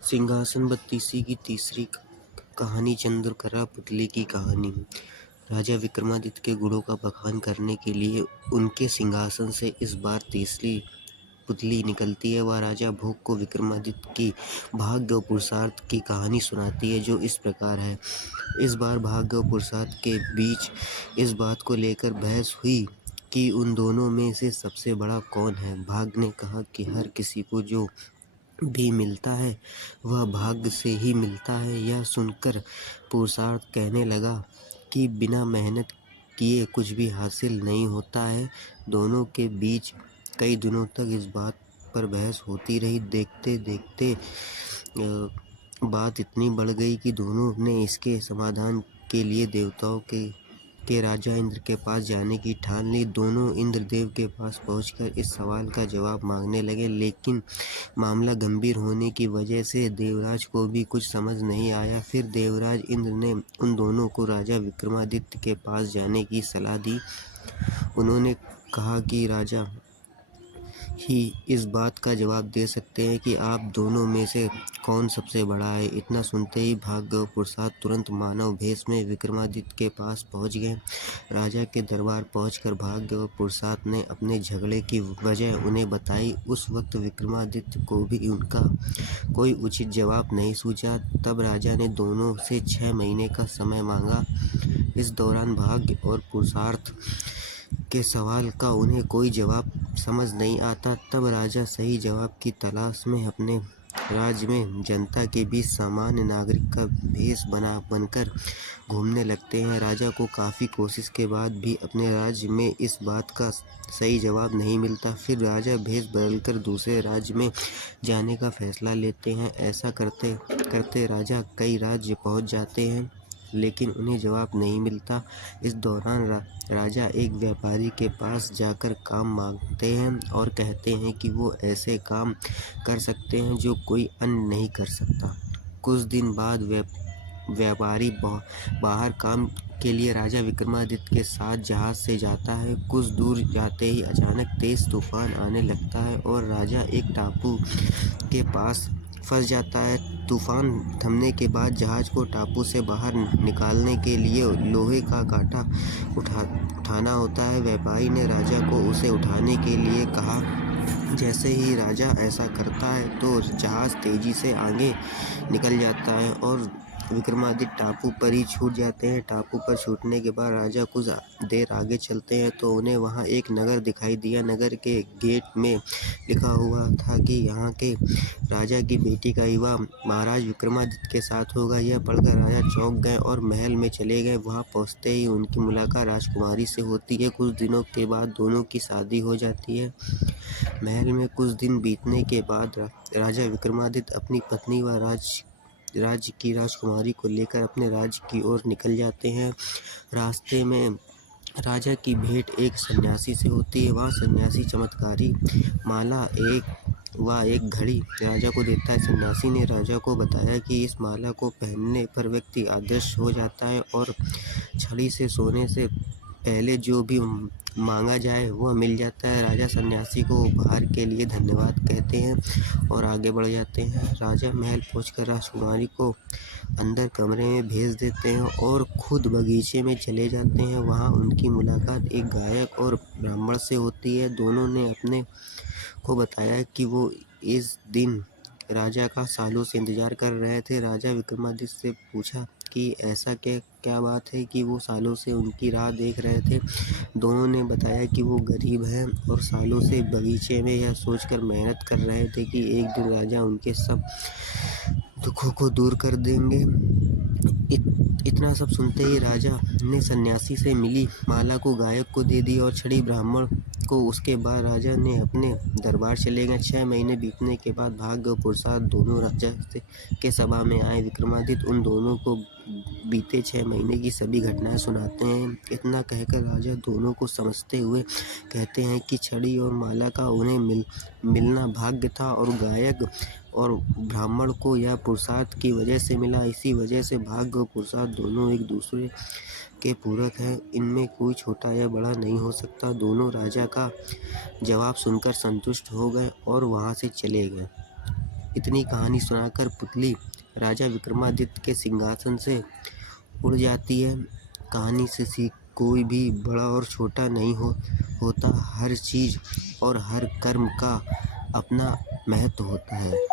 सिंहासन बत्तीसी की तीसरी कहानी चंद्रकला पुतली की कहानी। राजा विक्रमादित्य के गुणों का बखान करने के लिए उनके सिंहासन से इस बार तीसरी पुतली निकलती है। वह राजा भोग को विक्रमादित्य की भाग्य और पुरुषार्थ की कहानी सुनाती है, जो इस प्रकार है। इस बार भाग्य और पुरुषार्थ के बीच इस बात को लेकर बहस हुई कि उन दोनों में से सबसे बड़ा कौन है। भाग्य ने कहा कि हर किसी को जो भी मिलता है वह भाग्य से ही मिलता है। यह सुनकर पुरुषार्थ कहने लगा कि बिना मेहनत किए कुछ भी हासिल नहीं होता है। दोनों के बीच कई दिनों तक इस बात पर बहस होती रही। देखते देखते बात इतनी बढ़ गई कि दोनों ने इसके समाधान के लिए देवताओं के राजा इंद्र के पास जाने की ठान ली। दोनों इंद्रदेव के पास पहुंचकर इस सवाल का जवाब मांगने लगे, लेकिन मामला गंभीर होने की वजह से देवराज को भी कुछ समझ नहीं आया। फिर देवराज इंद्र ने उन दोनों को राजा विक्रमादित्य के पास जाने की सलाह दी। उन्होंने कहा कि राजा ही इस बात का जवाब दे सकते हैं कि आप दोनों में से कौन सबसे बड़ा है। इतना सुनते ही भाग्य और पुरुषार्थ तुरंत मानव भेष में विक्रमादित्य के पास पहुंच गए। राजा के दरबार पहुंचकर भाग्य और पुरुषार्थ ने अपने झगड़े की वजह उन्हें बताई। उस वक्त विक्रमादित्य को भी उनका कोई उचित जवाब नहीं सूझा। तब राजा ने दोनों से 6 महीने का समय मांगा। इस दौरान भाग्य और पुरुषार्थ के सवाल का उन्हें कोई जवाब समझ नहीं आता। तब राजा सही जवाब की तलाश में अपने राज्य में जनता के बीच सामान्य नागरिक का भेष बनकर घूमने लगते हैं। राजा को काफ़ी कोशिश के बाद भी अपने राज्य में इस बात का सही जवाब नहीं मिलता। फिर राजा भेष बदलकर दूसरे राज्य में जाने का फैसला लेते हैं। ऐसा करते करते राजा कई राज्य पहुंच जाते हैं, लेकिन उन्हें जवाब नहीं मिलता। इस दौरान राजा एक व्यापारी के पास जाकर काम मांगते हैं और कहते हैं कि वो ऐसे काम कर सकते हैं जो कोई अन्य नहीं कर सकता। कुछ दिन बाद व्यापारी बाहर काम के लिए राजा विक्रमादित्य के साथ जहाज से जाता है। कुछ दूर जाते ही अचानक तेज तूफान आने लगता है और राजा एक टापू के पास फंस जाता है। तूफान थमने के बाद जहाज को टापू से बाहर निकालने के लिए लोहे का कांटा उठाना होता है। व्यापारी ने राजा को उसे उठाने के लिए कहा। जैसे ही राजा ऐसा करता है तो जहाज तेजी से आगे निकल जाता है और विक्रमादित्य टापू पर ही छूट जाते हैं। टापू पर छूटने के बाद राजा कुछ देर आगे चलते हैं तो उन्हें वहां एक नगर दिखाई दिया। नगर के गेट में लिखा हुआ था कि यहाँ के राजा की बेटी का विवाह महाराज विक्रमादित्य के साथ होगा। यह पढ़कर राजा चौंक गए और महल में चले गए। वहां पहुंचते ही उनकी मुलाकात राजकुमारी से होती है। कुछ दिनों के बाद दोनों की शादी हो जाती है। महल में कुछ दिन बीतने के बाद राजा विक्रमादित्य अपनी पत्नी व राज्य की राजकुमारी को लेकर अपने राज्य की ओर निकल जाते हैं। रास्ते में राजा की भेंट एक सन्यासी से होती है। वह सन्यासी चमत्कारी माला एक घड़ी राजा को देता है। सन्यासी ने राजा को बताया कि इस माला को पहनने पर व्यक्ति अदृश्य हो जाता है और छड़ी से सोने से पहले जो भी मांगा जाए वह मिल जाता है। राजा सन्यासी को उपहार के लिए धन्यवाद कहते हैं और आगे बढ़ जाते हैं। राजा महल पहुंचकर राजकुमारी को अंदर कमरे में भेज देते हैं और खुद बगीचे में चले जाते हैं। वहां उनकी मुलाकात एक गायक और ब्राह्मण से होती है। दोनों ने अपने को बताया कि वो इस दिन राजा का सालों से इंतजार कर रहे थे। राजा विक्रमादित्य से पूछा कि ऐसा क्या बात है कि वो सालों से उनकी राह देख रहे थे। दोनों ने बताया कि वो गरीब हैं और सालों से बगीचे में यह सोचकर मेहनत कर रहे थे कि एक दिन राजा उनके सब दुखों को दूर कर देंगे। इतना सब सुनते ही राजा ने सन्यासी से मिली माला को गायक को दे दी और छड़ी ब्राह्मण को। उसके बाद राजा ने अपने दरबार चले गए। 6 महीने बीतने के बाद भाग्य और पुरुषार्थ दोनों राजा के सभा में आए। विक्रमादित्य उन दोनों को बीते 6 महीने की सभी घटनाएं सुनाते हैं। इतना कहकर राजा दोनों को समझते हुए कहते हैं कि छड़ी और माला का उन्हें मिलना भाग्य था और गायक और ब्राह्मण को यह पुरुषार्थ की वजह से मिला। इसी वजह से भाग्य और पुरुषार्थ दोनों एक दूसरे के पूरक हैं। इनमें कोई छोटा या बड़ा नहीं हो सकता। दोनों राजा का जवाब सुनकर संतुष्ट हो गए और वहां से चले गए। इतनी कहानी सुनाकर पुतली राजा विक्रमादित्य के सिंहासन से उड़ जाती है। कहानी से सीख कोई भी बड़ा और छोटा नहीं होता। हर चीज़ और हर कर्म का अपना महत्व होता है।